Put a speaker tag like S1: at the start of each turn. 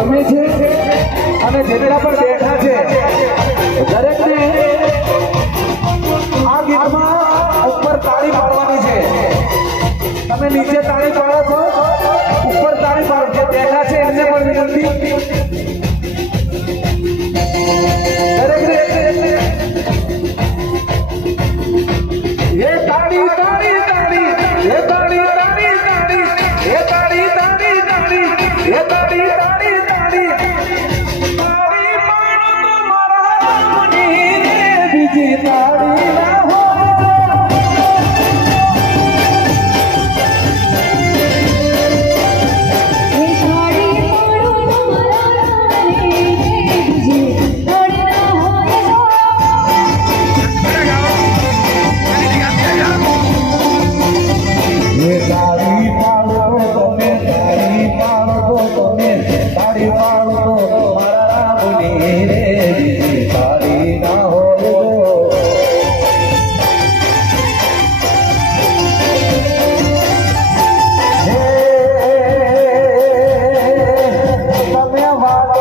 S1: ગમે છે અને જેટલા પણ બેઠા છે. દરેકને આ ગીતમાં ઉપર તાળી પાડવાની છે. તમે નીચે તાળી પાડો છો, ઉપર તાળી પાડો. જે બેઠા છે એમને પણ વિનંતી. તમે